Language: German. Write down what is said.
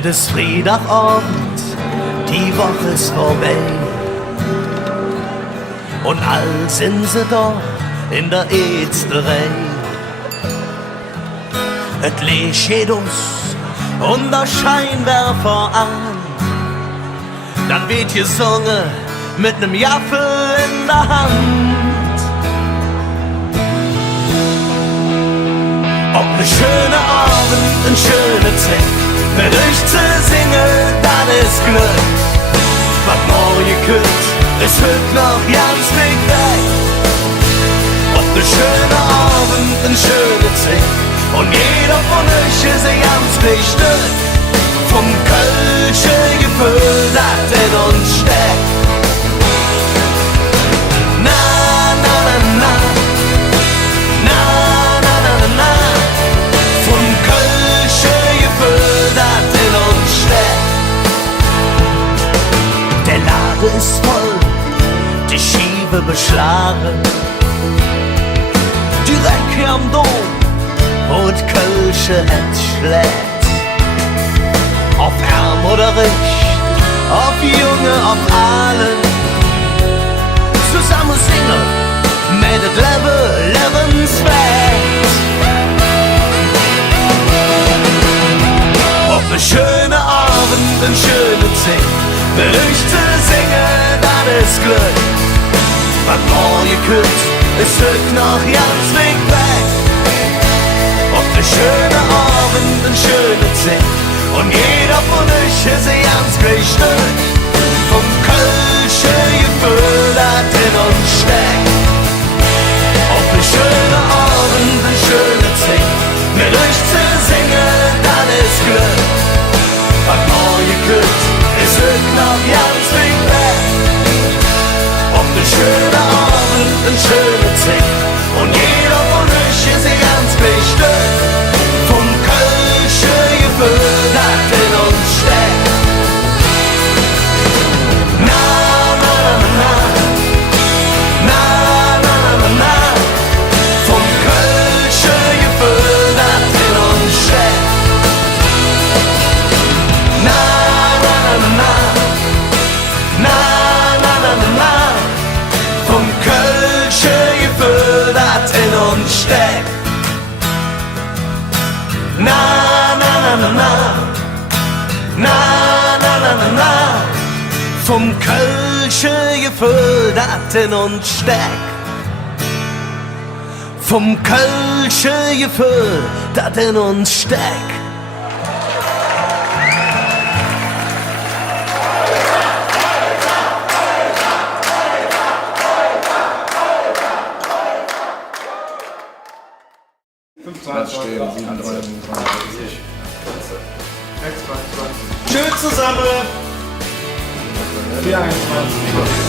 Es ist Freitagabend, die Woche ist vorbei. Und all sind sie da in der Ätzterei. Et Licht geht uns und der Scheinwerfer an. Dann wird gesungen mit nem Jeföhl in der Hand. Ob ne schöne Abend, ne schöne Zeit, mit euch zu singen, dann ist Glück. Was morgen kommt, ist heute noch ganz weit weg. Ob ne schöne Abend, ne schöne Zeit, und jeder von euch ist ein ganz wichtig. Vom kölsche Jeföhl, das in uns steckt. Na, na, na, na, na, na, na, na, na. Vom kölsche Jeföhl, das in uns steckt. Der Laden ist voll, die Schiebe beschlagen. Direkt hier am Dom, wo die kölsche Hett schlägt. Auf arm oder reich, auf Junge, auf allen. Zusammen singen, mit det lebenswert. Auf ne schöne Abend, ne schöne Zeit, mit euch zu singen, das ist Glück. Was morgen kommt, ist heute noch ganz weit weg. Auf ne schöne Abend, ne schöne Zeit, und jeder von euch ist ein ganz wichtig. Vom kölsche Jeföhl, das in uns steckt. Auf ne schöne Abend, ne schöne Zeit, mit euch zu singen, das ist Glück. Was morgen kommt, ist heute noch ganz weit weg. Auf ne schöne Abend, ne schöne Zeit, und jeder von euch ist ein ganz wichtig. Vom kölsche Jeföhl, das in uns steckt. Na, na, na, na, na, na, na, na, vom kölsche Jeföhl, das in uns steckt. Na, na, na, na, na, na, na, na, na, vom kölsche Jeföhl, das in uns steckt. Na, na, na, na, na, na, na, na, na, na, vom kölsche Jeföhl, das in uns steckt. Vom kölsche Jeföhl, das in uns steckt. Schön zusammen. 421.